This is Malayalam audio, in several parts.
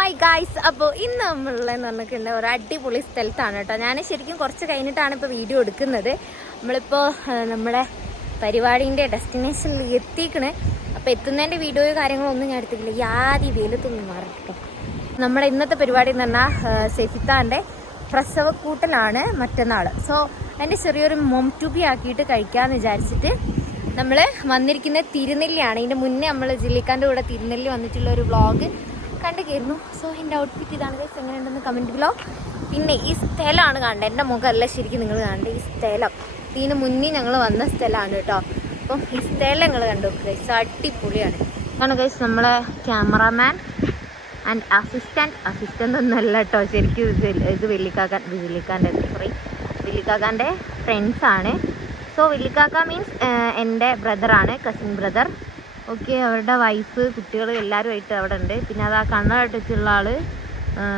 മൈ ഗായ്സ്, അപ്പോൾ ഇന്ന് നമ്മളുള്ളതെന്ന് പറഞ്ഞിട്ടുണ്ട് ഒരു അടിപൊളി സ്ഥലത്താണ് കേട്ടോ. ഞാൻ ശരിക്കും കുറച്ച് കഴിഞ്ഞിട്ടാണ് ഇപ്പോൾ വീഡിയോ എടുക്കുന്നത്. നമ്മളിപ്പോൾ നമ്മുടെ പരിപാടിൻ്റെ ഡെസ്റ്റിനേഷനിൽ എത്തിക്കണേ. അപ്പോൾ എത്തുന്നതിൻ്റെ വീഡിയോയോ കാര്യങ്ങളൊന്നും ഞാൻ എടുത്തിട്ടില്ല. യാതി വെയിലത്തൊന്നും മാറിട്ടോ. നമ്മുടെ ഇന്നത്തെ പരിപാടി എന്ന് പറഞ്ഞാൽ സെഫിത്താൻ്റെ പ്രസവക്കൂട്ടലാണ് മറ്റന്നാൾ. സോ അതിൻ്റെ ചെറിയൊരു മൊംറ്റുബി ആക്കിയിട്ട് കഴിക്കാമെന്ന് വിചാരിച്ചിട്ട് നമ്മൾ വന്നിരിക്കുന്നത് തിരുനെല്ലിയാണ്. ഇതിൻ്റെ മുന്നേ നമ്മൾ ജില്ലിക്കാൻ്റെ കൂടെ തിരുനെല്ലി വന്നിട്ടുള്ള ഒരു വ്ളോഗ് കണ്ടു കയറുന്നു. സോ എൻ്റെ ഔട്ട്ഫിറ്റ് ഇതാണ് ഗൈസ്. എങ്ങനെയുണ്ടെന്ന് കമൻറ്റ് ബിലോ. പിന്നെ ഈ സ്ഥലമാണ് കാണേണ്ടത്, എൻ്റെ മുഖമല്ല ശരിക്കും നിങ്ങൾ കാണേണ്ടത്. ഈ സ്ഥലം ഇതിന് മുന്നേ ഞങ്ങൾ വന്ന സ്ഥലമാണ് കേട്ടോ. അപ്പം ഈ സ്ഥലം നിങ്ങൾ കണ്ടു ഗൈസ്, അടിപൊളിയാണ്. ആണ് ഗൈസ് നമ്മളെ ക്യാമറാമാൻ ആൻഡ് അസിസ്റ്റൻ്റ് ഒന്നല്ല കേട്ടോ. ശരിക്കും ഇത് വെല്ലിക്കാക്കാൻ്റെ ഫ്രണ്ട്സാണ്. സോ വെല്ലിക്കാക്ക മീൻസ് എൻ്റെ ബ്രദറാണ്, കസിൻ ബ്രദർ. ഓക്കെ, അവരുടെ വൈഫ് കുട്ടികൾ എല്ലാവരുമായിട്ട് അവിടെ ഉണ്ട്. പിന്നെ അത് ആ കണ്ണടച്ചുള്ള ആൾ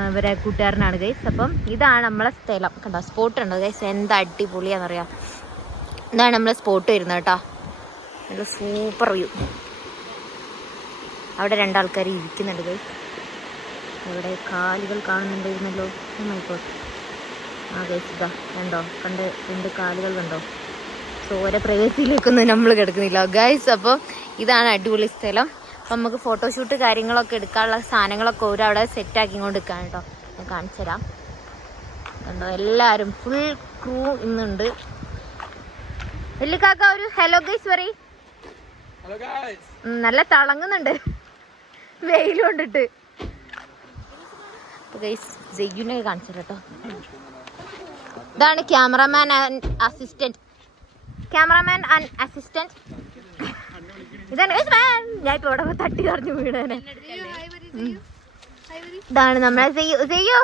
ഇവരെ കൂട്ടുകാരനാണ് ഗൈസ്. അപ്പം ഇതാണ് നമ്മളെ സ്ഥലം കണ്ടോ. സ്പോട്ട് ഉണ്ടോ ഗൈസ്, എന്താ അടിപൊളിയാണെന്നറിയാം. ഇതാണ് നമ്മളെ സ്പോട്ട് വരുന്നത് കേട്ടോ. നല്ല സൂപ്പർ വ്യൂ. അവിടെ രണ്ടാൾക്കാർ ഇരിക്കുന്നുണ്ട് ഗൈസ്. അവിടെ കാലുകൾ കാണുന്നുണ്ടായിരുന്നല്ലോ. ആ ഗൈസ് ഇതാ കണ്ടോ, രണ്ട് കാലുകൾ കണ്ടോ. സോ ഓരോ പ്രൈവസിയിലേക്കൊന്നും നമ്മൾ കിടക്കുന്നില്ല ഗൈസ്. അപ്പോൾ ഇതാണ് അടിപൊളി സ്ഥലം. അപ്പം നമുക്ക് ഫോട്ടോഷൂട്ട് കാര്യങ്ങളൊക്കെ എടുക്കാനുള്ള സാധനങ്ങളൊക്കെ ഓരോ അവിടെ സെറ്റാക്കി കൊണ്ട് നിൽക്കുകയാണ് കേട്ടോ. ഞാൻ കാണിച്ചു തരാം. കണ്ടോ, എല്ലാവരും ഫുൾ ക്രൂ ഇന്നുണ്ട്. വെല്ലിക്കാക്ക ഒരു ഹലോ ഗൈസ് പറയും. നല്ല തിളങ്ങുന്നുണ്ട് വെയിൽ കൊണ്ടിട്ട്. ഗൈസ് ജയ്യുനെ കാണിച്ചു കേട്ടോ. ഇതാണ് ക്യാമറാമാൻ ആൻഡ് അസിസ്റ്റന്റ്. ഇതാണ് ഞാൻ ഇപ്പൊ ഇവിടെ തട്ടി കറിഞ്ഞു വീണേനെ. ഇതാണ് നമ്മളെ ജയ്യു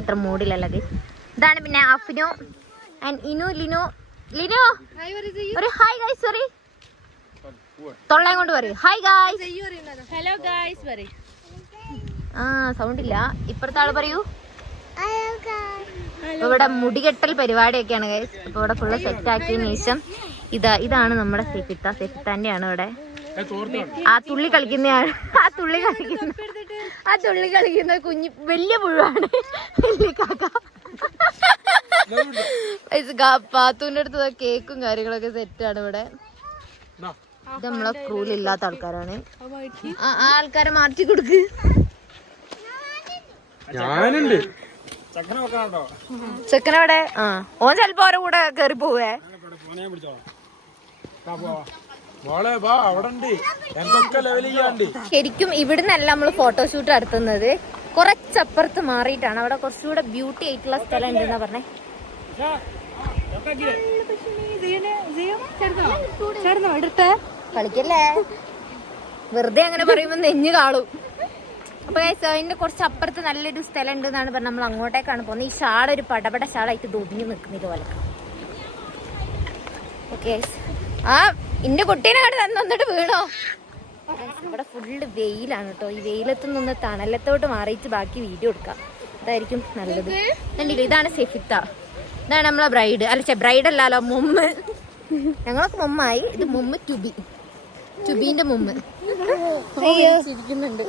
അത്ര മൂഡിലല്ല ഗൈസ്. ഇതാണ് പിന്നെ അഫ്നു ആൻഡ് ലിനു ഒരു ഹായ് ഗൈസ് പറയ്. തൊള്ളയും കൊണ്ട് പറയൂ ഹായ് ഗൈസ്. ഹലോ ഗൈസ് പറയ്. സൗണ്ട് ഇല്ല. ഇപ്പുറത്തെ ആള് പറയൂ. ഇവിടെ മുടികെട്ടൽ പരിപാടിയൊക്കെയാണ് ഗൈസ്. അപ്പൊ ഇവിടെ ഫുള്ള് സെറ്റ് ആക്കിയതിനു ശേഷം ഇതാണ് നമ്മുടെ സെഫിത്താന്റെ ആണ് ഇവിടെ. ആ തുള്ളി കളിക്കുന്ന കുഞ്ഞു വലിയ പുഴുവാണ് പാത്തൂന്റെ അടുത്ത് കേക്കും കാര്യങ്ങളൊക്കെ സെറ്റാണ് ഇവിടെ. ഇത് നമ്മളെ ക്രൂലില്ലാത്ത ആൾക്കാരാണ്. ആ ആൾക്കാരെ മാറ്റി കൊടുക്ക്. ചെക്കനവിടെ ഓൻ ചെലപ്പോ അവരെ കൂടെ കേറി പോവേ. ശരിക്കും ഇവിടുന്നല്ല നമ്മള് ഫോട്ടോഷൂട്ട് നടത്തുന്നത്, കുറച്ചപ്പുറത്ത് മാറിയിട്ടാണ്. അവിടെ കുറച്ചുകൂടെ ബ്യൂട്ടി ആയിട്ടുള്ള സ്ഥലം ഉണ്ടെന്നാ പറഞ്ഞേ. കളിക്കല്ലേ, വെറുതെ അങ്ങനെ പറയുമ്പോ നെഞ്ഞു കാളും. അപ്പൊ അതിന്റെ കുറച്ച് അപ്പുറത്ത് നല്ലൊരു സ്ഥലം ഉണ്ട് എന്നാണ് പറഞ്ഞത്. നമ്മൾ അങ്ങോട്ടേക്കാണ് പോകുന്നത്. ഈ ഷാൾ ഒരു പടപട ഷാളായിട്ട് ദൊടിഞ്ഞു നിൽക്കുന്ന ഇതുപോലെ. ഓക്കെ, ആ എന്റെ കുട്ടീനെ കണ്ട് തന്നിട്ട് വീണോ. ഇവിടെ ഫുള്ള് വെയിലാണ് കേട്ടോ. ഈ വെയിലത്ത് നിന്ന് തണലത്തോട്ട് മാറിയിട്ട് ബാക്കി വീഡിയോ എടുക്കാം, അതായിരിക്കും നല്ലത്. കണ്ടില്ല, ഇതാണ് സെഫിത്ത. ഇതാണ് നമ്മളെ ബ്രൈഡ്. ബ്രൈഡ് അല്ലല്ലോ, മുമ്മ്. ഞങ്ങളൊക്കെ മുമ്മായി. ഇത് മുമ്മ് ടുബീന്റെ മുമ്മ് ഇരിക്കുന്നുണ്ട്.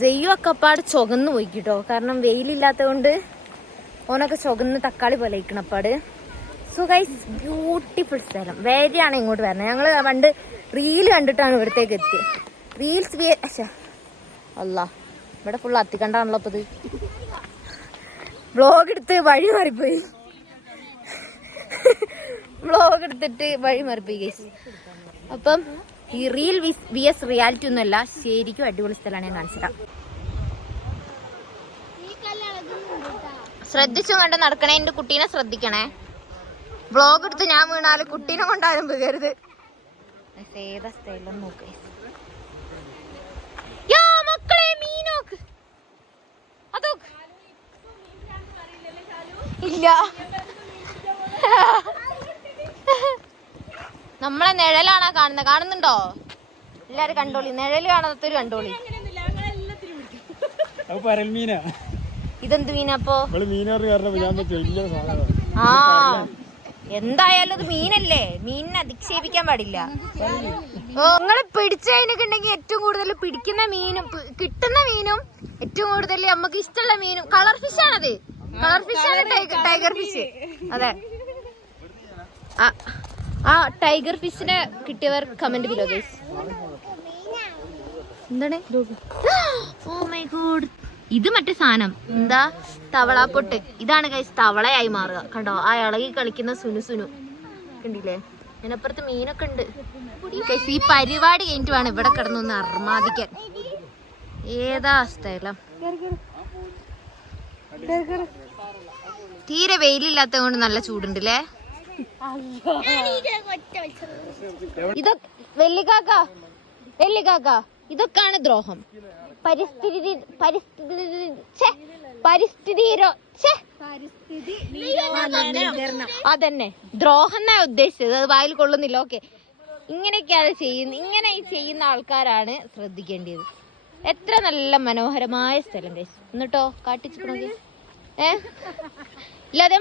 ജയ്യു ഒക്കെ അപ്പാട് ചുകന്ന് പോയി കേട്ടോ. കാരണം വെയിലില്ലാത്തത് കൊണ്ട് ഓനൊക്കെ ചുകന്ന് തക്കാളി പോലെ ഇരിക്കണം അപ്പാട്. സോ ഗൈസ്, ബ്യൂട്ടിഫുൾ സ്ഥലം. വേറെയാണ് ഇങ്ങോട്ട് വരണത്. ഞങ്ങൾ പണ്ട് റീൽ കണ്ടിട്ടാണ് ഇവിടത്തേക്ക് എത്തിയത്. റീൽസ് അല്ലാ, ഇവിടെ ഫുൾ അത്തിക്കണ്ടാണല്ലോ. അപ്പൊ ഇത് വ്ളോഗ് എടുത്ത് വഴി മാറിപ്പോയി. വ്ളോഗ് എടുത്തിട്ട് വഴി മാറിപ്പോയി ഗൈസ്. അപ്പം ഈ റീൽ vs റിയാലിറ്റി ഒന്നുമല്ല, ശരിക്കും അടിപൊളി സ്ഥലമാണ്. ഞാൻ കാണിച്ചിട്ടാ. ശ്രദ്ധിച്ചും കണ്ട് നടക്കണേ. എന്റെ കുട്ടീനെ ശ്രദ്ധിക്കണേ. വ്ളോഗ് എടുത്ത് ഞാൻ വീണാല് കുട്ടീനെ കൊണ്ടാലും വീഴരുത്. ഏതാ സ്ഥലം നോക്ക് മക്കളെ. മീനോക്ക് അതോക്ക് ഇല്ല. നമ്മളെ നിഴലാണാ കാണുന്നത്. കാണുന്നുണ്ടോ? എല്ലാരും കണ്ടോളി. നിഴല് കാണാത്തൊരു കണ്ടോളി. ഇതെന്ത് മീനപ്പോ? ആ എന്തായാലും അത് മീനല്ലേ, മീനിനെ അധിക്ഷേപിക്കാൻ പാടില്ല. നിങ്ങള് പിടിച്ചതിനൊക്കെ ഉണ്ടെങ്കിൽ ഏറ്റവും കൂടുതൽ പിടിക്കുന്ന മീനും കിട്ടുന്ന മീനും ഏറ്റവും കൂടുതൽ നമുക്ക് ഇഷ്ടമുള്ള മീനും കളർ ഫിഷ് ആണത്. കളർ ഫിഷ് ആണ് ടൈഗർ ഫിഷ്. അതെ, ആ ടൈഗർ ഫിഷിനെ കിട്ടിയവർ കമന്റ് ബിലോ ഗൈസ്. എന്താണ്? ഓ മൈ ഗോഡ്, ഇത് മറ്റേ സാധനം എന്താ, തവളാപ്പൊട്ട്. ഇതാണ് ഗൈസ് തവളയായി മാറുക. കണ്ടോ ആ ഇളകി കളിക്കുന്ന സുനു കണ്ടില്ലേ? അതിനപ്പുറത്ത് മീനൊക്കെ ഉണ്ട്. ഗൈസ് ഈ പരിപാടി കഴിഞ്ഞിട്ട് വേണം ഇവിടെ കിടന്നൊന്ന് അർമാദിക്കാൻ. ഏതാ സ്ഥലം? തീരെ വെയിലില്ലാത്ത കൊണ്ട് നല്ല ചൂടുണ്ട് അല്ലേ? ഇതൊക്കെ വെള്ളിക്കാക്ക ഇതൊക്കെയാണ് ദ്രോഹം. അതന്നെ ദ്രോഹം എന്നാ ഉദ്ദേശിച്ചത്, അത് വായിൽ കൊള്ളുന്നില്ല. ഓക്കെ, ഇങ്ങനെയൊക്കെയാണ് ചെയ്യുന്നത്. ഇങ്ങനെ ചെയ്യുന്ന ആൾക്കാരാണ് ശ്രദ്ധിക്കേണ്ടത്. എത്ര നല്ല മനോഹരമായ സ്ഥലം ഗൈസ്. എന്നിട്ടോ കാട്ടിച്ചിക്കണോ? ഇല്ലാതെ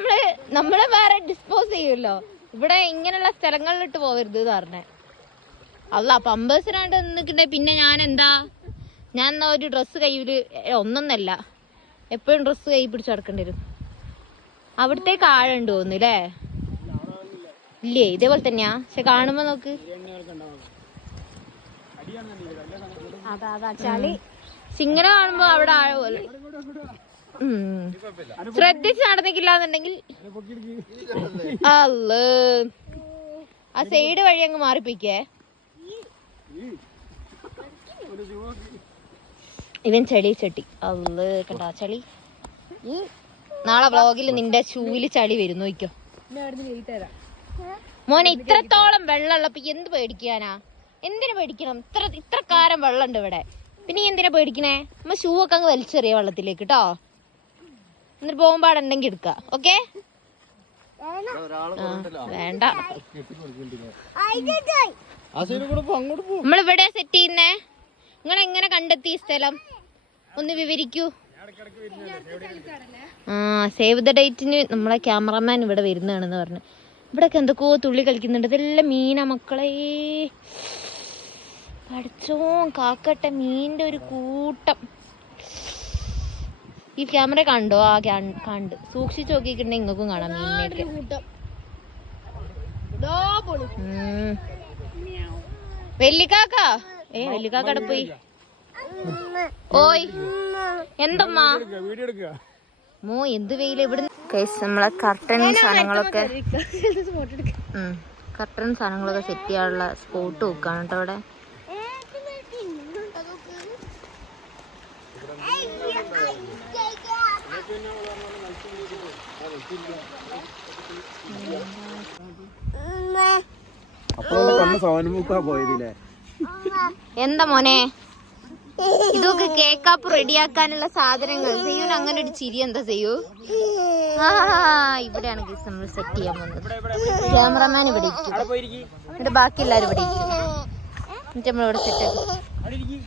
നമ്മള് വേറെ ഡിസ്പോസ് ചെയ്യുമല്ലോ. ഇവിടെ ഇങ്ങനെയുള്ള സ്ഥലങ്ങളിലിട്ട് പോകരുത് എന്ന് പറഞ്ഞേ. അല്ല പമ്പേഴ്സിനാണ്ട് നിന്നിട്ടുണ്ടെ പിന്നെ ഞാൻ ഒരു ഡ്രസ്സ് കയ്യില് ഒന്നൊന്നല്ല, എപ്പോഴും ഡ്രസ്സ് കൈ പിടിച്ച് നടക്കേണ്ടി വരും. അവിടത്തേക്ക് ആഴുണ്ട് തോന്നുന്നില്ലേ? ഇല്ലേ, ഇതേപോലെ തന്നെയാ. പക്ഷെ കാണുമ്പോ നോക്ക്, സിംഗനെ കാണുമ്പോ അവിടെ ആഴ പോലെ. ശ്രദ്ധിച്ച് നടന്നിക്കില്ലാന്നുണ്ടെങ്കിൽ അല്ലേ ആ സൈഡ് വഴി അങ്ങ് മാറിപ്പിക്കേ. ഇവൻ ചട്ടി അല്ലേ കണ്ടാ ചളി. നാളെ വ്ളോഗിൽ നിന്റെ ഷൂവില് ചളി വരും നോക്കിക്കോ മോനെ. ഇത്രത്തോളം വെള്ളം ഉള്ളപ്പോ എന്ത് പേടിക്കാനാ? എന്തിനു പേടിക്കണം? ഇത്ര കാരം വെള്ളം ഉണ്ട് ഇവിടെ, പിന്നെ എന്തിനാ പേടിക്കണേ? നമ്മ ഷൂ ഒക്കെ അങ്ങ് വലിച്ചെറിയ വെള്ളത്തിലേക്ക് കേട്ടോ. എന്നിട്ട് പോകുമ്പോ അവിടെ ഉണ്ടെങ്കിൽ എടുക്ക. ഓക്കെ, വേണ്ട. നമ്മളിവിടെ സെറ്റ് ചെയ്യുന്നേ. നിങ്ങൾ എങ്ങനെ കണ്ടെത്തി ഈ സ്ഥലം ഒന്ന് വിവരിക്കൂ. സേവ് ദ ഡേറ്റിന് നമ്മളെ ക്യാമറമാൻ ഇവിടെ വരുന്നതാണെന്ന് പറഞ്ഞു. ഇവിടെയൊക്കെ എന്തൊക്കെയോ തുള്ളി കളിക്കുന്നുണ്ട്. ഇതെല്ലാം മീനാ മക്കളെ. പഠിച്ചോ കാക്കട്ടെ, മീനിന്റെ ഒരു കൂട്ടം. ഈ ക്യാമറ കണ്ടോ? ആ കണ്ട് സൂക്ഷിച്ച് നോക്കിയിട്ടുണ്ടെങ്കിൽ നിങ്ങൾക്കും കാണാം മീനിനെയൊക്കെ. വെള്ളിക്കാക്ക വെള്ളിക്കാക്കടെ പോയി. ഓയ് എന്തമ്മാ മോ എന്ത് വെയില് ഇവിടെ. നമ്മളെ കർട്ടൻ സാധനങ്ങളൊക്കെ സെറ്റ് ചെയ്യാനുള്ള സ്പോട്ട് നോക്കാണ് കേട്ടോ അവിടെ. എന്താ മോനെ ഇതൊക്കെ കേക്കാപ്പ് റെഡിയാക്കാനുള്ള സാധനങ്ങൾ. ചെയ്യൂന് അങ്ങനെ ഒരു ചിരി എന്താ ചെയ്യൂ. ഇവിടെയാണ് നമ്മൾ സെറ്റ് ചെയ്യാൻ പോകുന്നത്. ക്യാമറമാൻ ഇവിടെ ഇരിക്കും, എന്നിട്ട് ബാക്കി എല്ലാരും ഇവിടെ ഇരിക്കും. എന്നിട്ട് നമ്മളിവിടെ സെറ്റ് ആക്കും.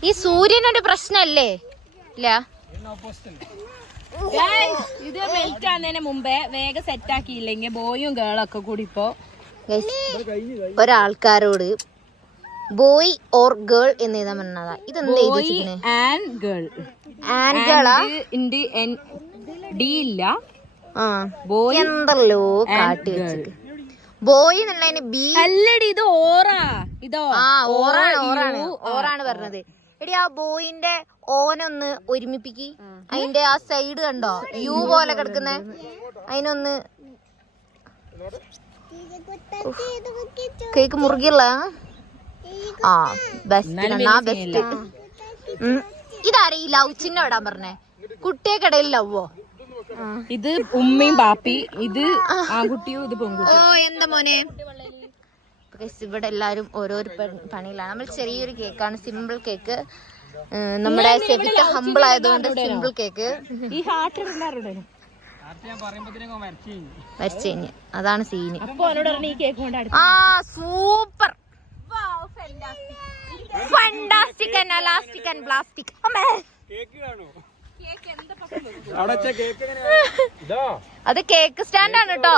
ഈ സൂര്യനൊരു പ്രശ്നല്ലേ? ഇല്ല, ഇത് മെൽറ്റ് ആകുന്നതിന് മുമ്പേ വേഗം സെറ്റ് ആക്കിയില്ലെങ്കിൽ ബോയും ഗേളൊക്കെ കൂടി ഇപ്പോ ഒരാൾക്കാരോട് ബോയ് ഓർ ഗേൾ എന്ന് എഴുതാൻ പറഞ്ഞതാ. ഇതെന്താ എന്തല്ലോ കാട്ടി വെച്ചിട്ട് ബോയ് എന്നുള്ളതിന് ബി അല്ലടി, ഇത് ഓറാ. ഇതോ ഓറാണ് പറഞ്ഞത്. എടി ആ ബോയിന്റെ ഓനൊന്ന് ഒരുമിപ്പിക്ക്. അതിന്റെ ആ സൈഡ് കണ്ടോ യു പോലെ കിടക്കുന്ന, അതിനൊന്ന് കേക്ക് മുറുകിയുള്ള ബെസ്റ്റ്. ഇതാരെ ഈ ലവ് ചിഹ്നം ഇടാൻ പറഞ്ഞേ? കുട്ടിയെക്കിടയിൽ ലവ്വോ? ഇത് ഉമ്മയും ബാപ്പി, ഇത് ആൺകുട്ടിയും ഇത് പെൺകുട്ടിയും. ഓ എന്താ മോനെ. ഇവിടെ എല്ലാരും ഓരോരോ പണിയിലാണ്. നമ്മൾ ചെറിയൊരു കേക്കാണ്, സിമ്പിൾ കേക്ക്. നമ്മുടെ സെവിറ്റ ഹമ്പിൾ ആയതുകൊണ്ട് സിമ്പിൾ കേക്ക്. വരച്ചേഞ്ഞ് അതാണ് scene. Super fantastic and elastic and plastic. അത് കേക്ക് സ്റ്റാൻഡ് ആണ് കേട്ടോ.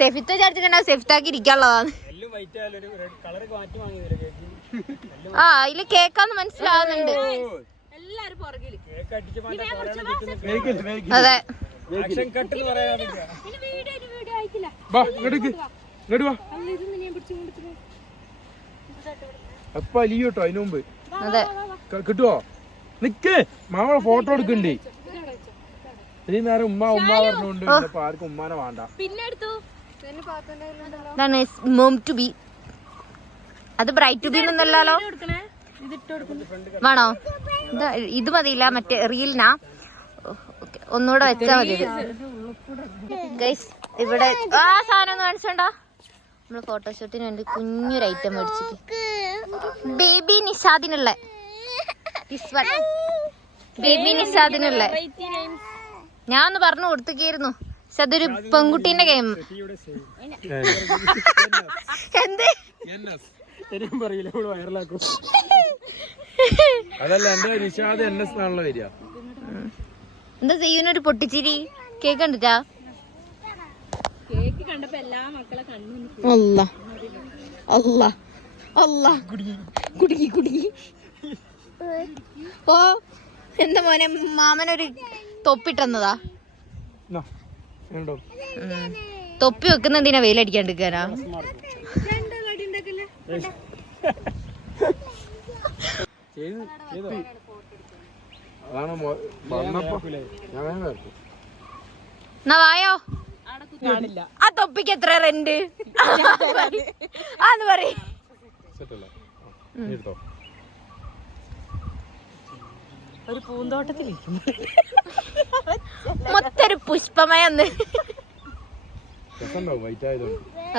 സെഫിത്ത ചാടിച്ചിട്ടുണ്ടാവും, സെഫിത്താക്കി ഇരിക്കാനുള്ളതാണ്. ആ അതില് കേക്കാന്ന് മനസ്സിലാവുന്നുണ്ട്. അതെ അപ്പൊ അലിയോട്ടോ അതിനു മുമ്പ് അതെ കിട്ടുവോ? നിക്ക് മാമ ഫോട്ടോ എടുക്കണ്ടേ? ഈ നേരം ഉമ്മ പറഞ്ഞോണ്ട് ഇപ്പൊ ആർക്കും ഉമ്മാനെ വേണ്ട. ഇതാണ് മോം ടു ബി. അത് ബ്രൈറ്റ് ടു ബി എന്നല്ലോ. വേണോ? ഇത് മതിയില്ല, മറ്റേ റീലിനാ. ഒന്നുകൂടെ വെച്ചാ മതി. ഗൈസ് ഇവിടെ ആ സാധനം ഒന്ന് കാണിച്ചോണ്ടോ. നമ്മള് ഫോട്ടോഷൂട്ടിന് വേണ്ടി കുഞ്ഞൊരു ഐറ്റം മേടിച്ചിട്ട് ബേബി നിഷാദിനുള്ള ബേബി നിഷാദിനുള്ള ഞാൻ ഒന്ന് പറഞ്ഞു കൊടുത്തേക്കായിരുന്നു. പക്ഷെ അതൊരു പെൺകുട്ടീന്റെ ഗെയിം. എന്ത് അതല്ല എന്റെ നിഷാദ് NS ആണല്ലോ വരിക. എന്താ ചെയ്യുന്നൊരു പൊട്ടിച്ചിരി? കേക്ക് കണ്ടിട്ടാ? കേക്ക് കണ്ടപ്പോ എല്ലാ മക്കളെ കണ്ണു അല്ല അല്ല അല്ല കുടുങ്ങി കുടുങ്ങി. ഓ എന്താ മോനെ, മാമനൊരു തൊപ്പിട്ടെന്നതാ. തൊപ്പി വെക്കുന്ന എന്തിനാ വെയിലടിക്കാണ്ടിരിക്കാനാ? എന്നാ വായോ. ആ തൊപ്പിക്ക് എത്ര റെന്റ്? ആന്ന് പറയ്. ഒരു പൂന്തോട്ടത്തിൽ മൊത്തൊരു പുഷ്പമയെന്ന്.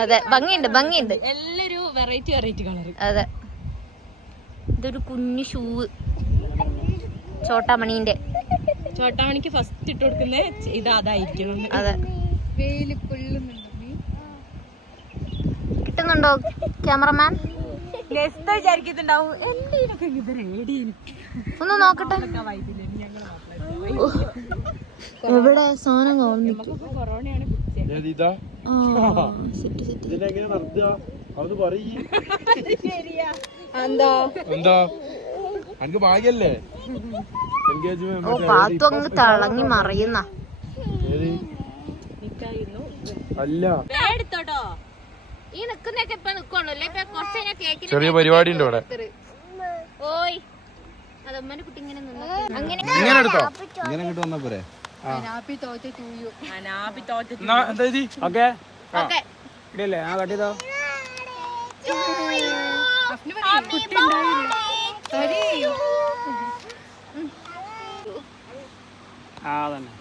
അതെ ഭംഗിയുണ്ട് ഭംഗിയുണ്ട്. എല്ലാരും വെറൈറ്റി വെറൈറ്റി കളർ. അതെ ഇതൊരു കുഞ്ഞു ഷൂവ് ചോട്ടാമണീന്റെ. ചോട്ടാമണിക്ക് ഫസ്റ്റ് ഇട്ട് കൊടുക്കുന്ന ഇത് അതായിരിക്കണം. അതെ കിട്ടുന്നുണ്ടോ ക്യാമറമാൻ? വിചാരിക്കുന്നുണ്ടാവും ഒന്ന് നോക്കട്ടെ. എവിടെ സാധനം കാണുന്നു? കൊറോണയാണ് എന്താ എനിക്ക് ഭാഗ്യല്ലേ? ഓ പാത്തു അങ്ങ് തിളങ്ങി മറിയുന്ന. അല്ല എടുത്തോട്ടോ. ഈ നിക്കുന്നൊക്കെ ഇപ്പൊ നിക്കുള്ളൂ അല്ലേ? ഇപ്പൊ കുറച്ച് കേക്കിന് ചെറിയ പരിപാടി ഉണ്ട് ഇവിടെ. ഓയ് അതമ്മന്റെ കുട്ടി ഇങ്ങനെ അങ്ങനെ ഇങ്ങനെ എടുത്തോ. ഇങ്ങനെ ഇങ്ങോട്ട് വന്നാ പോരെ? ഇല്ലേ ആ കട്ടിയതോ. ആ തന്നെ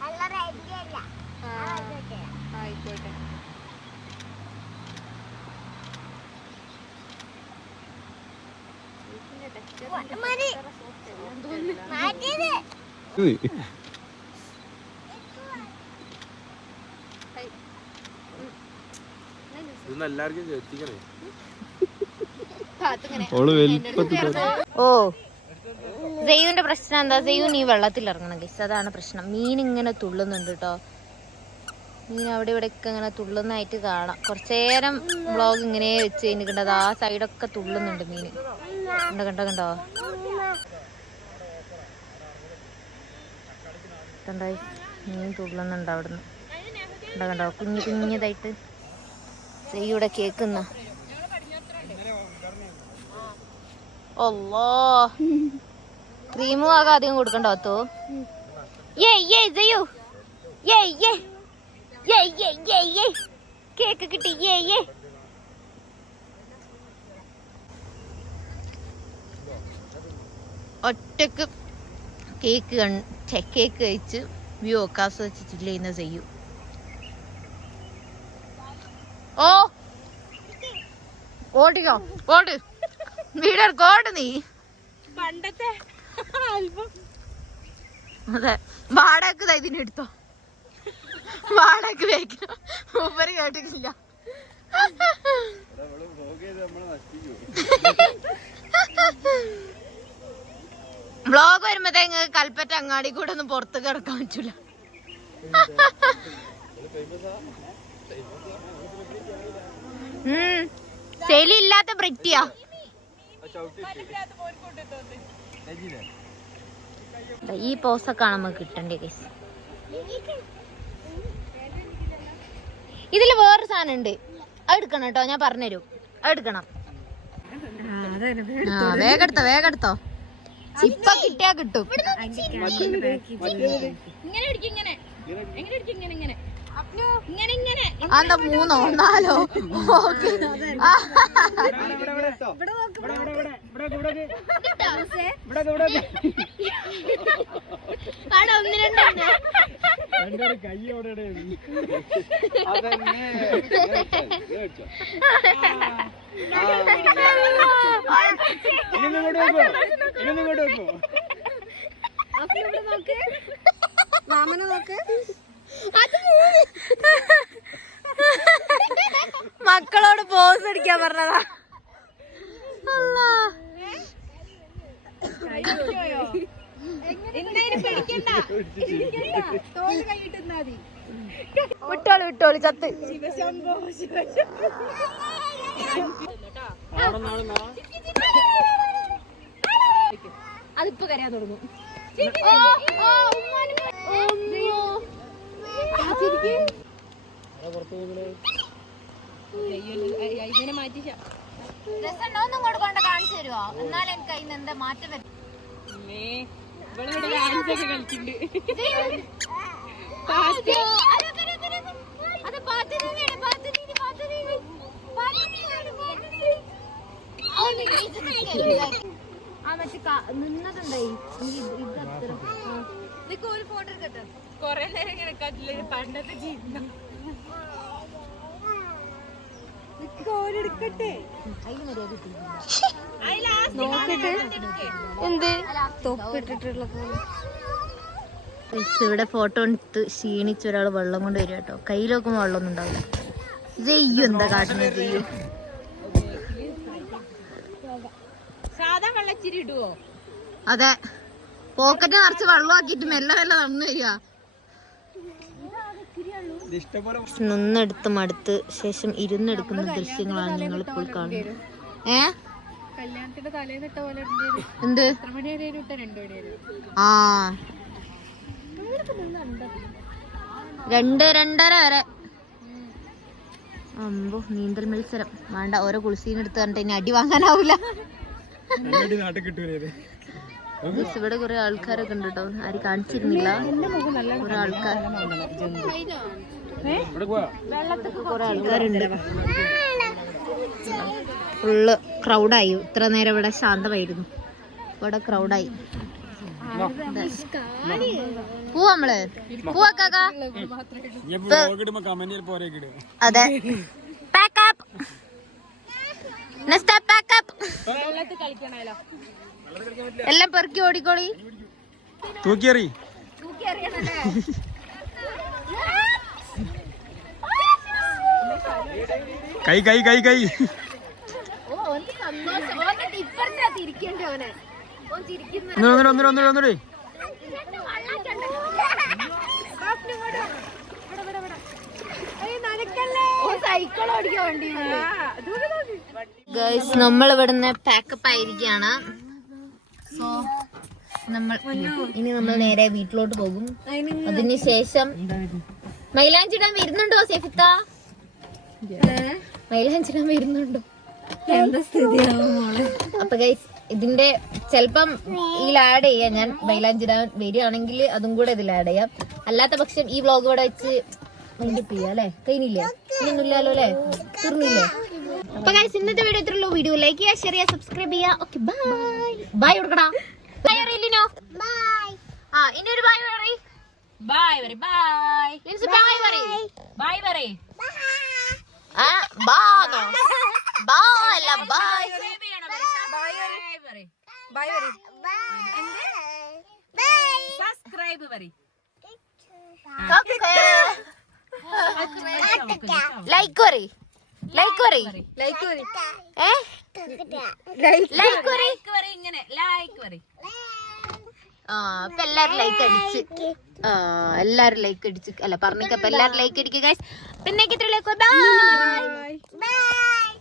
ഇതൊന്നും എല്ലാവർക്കും എത്തിക്കണേ. ഓ സെയ്യുവിന്റെ പ്രശ്നം എന്താ? സെയ്യു നീ വെള്ളത്തിൽ ഇറങ്ങണം ഗൈസ്, അതാണ് പ്രശ്നം. മീൻ ഇങ്ങനെ തുള്ളുന്നുണ്ട് കേട്ടോ. മീൻ അവിടെ ഇവിടെ ഒക്കെ ഇങ്ങനെ തുള്ളുന്നതായിട്ട് കാണാം. കുറച്ചേരം വ്ളോഗ് ഇങ്ങനെ വെച്ച് കഴിഞ്ഞിട്ടുണ്ടത്. ആ സൈഡൊക്കെ തുള്ളുന്നുണ്ട് മീൻ. കണ്ടോ കണ്ടോ കണ്ടോ കണ്ടോ മീൻ തുള്ളുന്നുണ്ട് അവിടുന്ന്. കണ്ടോ കണ്ടോ കുഞ്ഞു കുഞ്ഞതായിട്ട് സെയ്യുടെ കേക്കുന്ന. അല്ലോ ക്രീമും ആകെ അധികം കൊടുക്കണ്ടോ? അത്തോ കേക്ക് കിട്ടി. ഒറ്റക്ക് കേക്ക് കേക്ക് കഴിച്ച് വ്യൂ ഒക്കെ ആസ്വദിച്ചിട്ടില്ല ഇന്ന് ചെയ്യൂ. ഓ ഓടിക്കോ ഓട് വീടർ കോട് നീ. പണ്ടത്തെ അതെ വാടക ഇതിനെടുത്തോ. വാടക വേക്കണം മൂപ്പര് കേട്ടിട്ടില്ല. വ്ളോഗ് വരുമ്പോഴത്തേക്ക് കൽപ്പറ്റ അങ്ങാടി കൂടെ ഒന്നും പുറത്ത് കിടക്കാൻ പറ്റൂല. ശൈലി ഇല്ലാത്ത ബ്രിറ്റിയാ. ഈ പോസൊക്കെയാണ് നമുക്ക് കിട്ടണ്ടേ ഗൈസ്. ഇതില് വേറൊരു സാധനം ഉണ്ട്, അത് എടുക്കണം കേട്ടോ, ഞാൻ പറഞ്ഞുതരും. അത് എടുക്കണം. വേഗം എടുത്തോ. ഇപ്പൊ കിട്ടിയാ കിട്ടും. അന്താ 3 4 മാമനെ നോക്ക്. മക്കളോട് പോസ് അടിക്കാൻ പറഞ്ഞതാ. വിട്ടോളി ചത്ത്. അതിപ്പോ കരയാൻ തുടങ്ങും. ഇതിനെ മാറ്റി രസം കൊടുക്കൊണ്ട് കാണിച്ചു തരുമോ? എന്നാലും എനിക്ക് അതിന് എന്താ മാറ്റം വരും. നിന്നതുണ്ടായി ഒരു ഫോട്ടോ എടുക്കട്ടെ. കൊറേ നേരം ഇങ്ങനെ കണ്ടില്ല, പണ്ടത്തെ ജീവിതം. ഇവിടെ ഫോട്ടോ എടുത്ത് ക്ഷീണിച്ച ഒരാൾ വെള്ളം കൊണ്ട് വരും കേട്ടോ. കയ്യിൽ നോക്കുമ്പോ വെള്ളമൊന്നും ഉണ്ടാവില്ല. ചെയ്യും എന്താ കാട്ടുന്നത് ചെയ്യും. സാധാ വെള്ളച്ചിരി ഇടുവോ? അതെ, പോക്കറ്റ് നിറച്ച് വെള്ളമാക്കിട്ട് മെല്ലെ നടന്നു വരിക. നിന്നെടുത്ത് മടുത്ത് ശേഷം ഇരുന്നെടുക്കുന്ന ദൃശ്യങ്ങളാണ് നിങ്ങൾ ഇപ്പോൾ കാണുന്നത്. കല്യാണത്തിന്റെ തലേന്നിട്ട പോലെ എന്ത്? 2-2:30 വരെ. അമ്പോ, നീന്തൽ മത്സരം വേണ്ട. ഓരോ കുളിസീനെടുത്ത് കണ്ടിട്ട് ഇനി അടി വാങ്ങാനാവൂല. ഇവിടെ കുറെ ആൾക്കാരൊക്കെ ഉണ്ട് കേട്ടോ. ആരും കാണിച്ചിരുന്നില്ല. കുറെ ആൾക്കാർ, കുറെ ആൾക്കാരുണ്ട്. ഫുള്ള് ക്രൗഡായി. ഇത്ര നേരം ഇവിടെ ശാന്തമായിരുന്നു, ഇവിടെ ക്രൗഡായി. പോവാ നമ്മള്. പോവാ കാക്ക. അതെ, പാക്കപ്പ്. എല്ലാം പെറുക്കി ഓടിക്കോളി. തൂക്കിയറി. കൈ കൈ കൈ കൈ. ഒന്നൂടെ. ഗൈസ്, നമ്മൾ ഇവിടുന്ന് പാക്കപ്പ് ആയിരിക്കാണ്. സോ ഇനി നമ്മൾ നേരെ വീട്ടിലോട്ട് പോകും. അതിനുശേഷം മൈലാഞ്ചിടാൻ വരുന്നുണ്ടോ സെഫിത്ത? മൈലാഞ്ചിടാൻ വരുന്നുണ്ടോ? അപ്പൊ ഗൈസ്, ഇതിന്റെ ചിലപ്പം ഇതിൽ ആഡ് ചെയ്യാം. ഞാൻ മൈലാഞ്ചിടാൻ വരികയാണെങ്കിൽ അതും കൂടെ ഇതിൽ ആഡ് ചെയ്യാം. അല്ലാത്ത പക്ഷം ഈ വ്ലോഗ് ഇവിടെ വെച്ച് മൈൻഡപ്പ് ചെയ്യാം അല്ലേ? കഴിഞ്ഞില്ലേ? ഇനിയൊന്നുമില്ലല്ലോ അല്ലേ? തീർന്നില്ലേ? അപ്പൊ ഗൈസ്, ഇന്നത്തെ വീഡിയോ ഇത്രയുള്ളൂ. വീഡിയോ ലൈക്ക് ചെയ്യുക, ഷെയർ ചെയ്യുക, സബ്സ്ക്രൈബ് ചെയ്യുക. Okay, bye. ബൈ കൊടുക്കടാ. ബൈ അറിയില്ലോ. ഇനി ഒരു ബൈ പറ. ബൈ പറയ്. ബൈ ബൈ പറ. ബൈ പറയ്. സബ്സ്ക്രൈബ് പറയ്. ലൈക്ക് പറയ്. ലൈക്ക് പറയ്. ലൈക്ക് പറയ്. ലൈക്ക് പറയ്. ഇങ്ങനെ ലൈക്ക് പറയ്. അപ്പൊ എല്ലാരും ലൈക്ക് അടിച്ച് എല്ലാരും ലൈക്ക് അടിച്ച് അല്ല പറഞ്ഞിക്കപ്പൊ എല്ലാരും ലൈക്ക് അടിക്കുക ഗൈസ്. പിന്നെ ഇത്ര ലൈക്ക് ബൈ.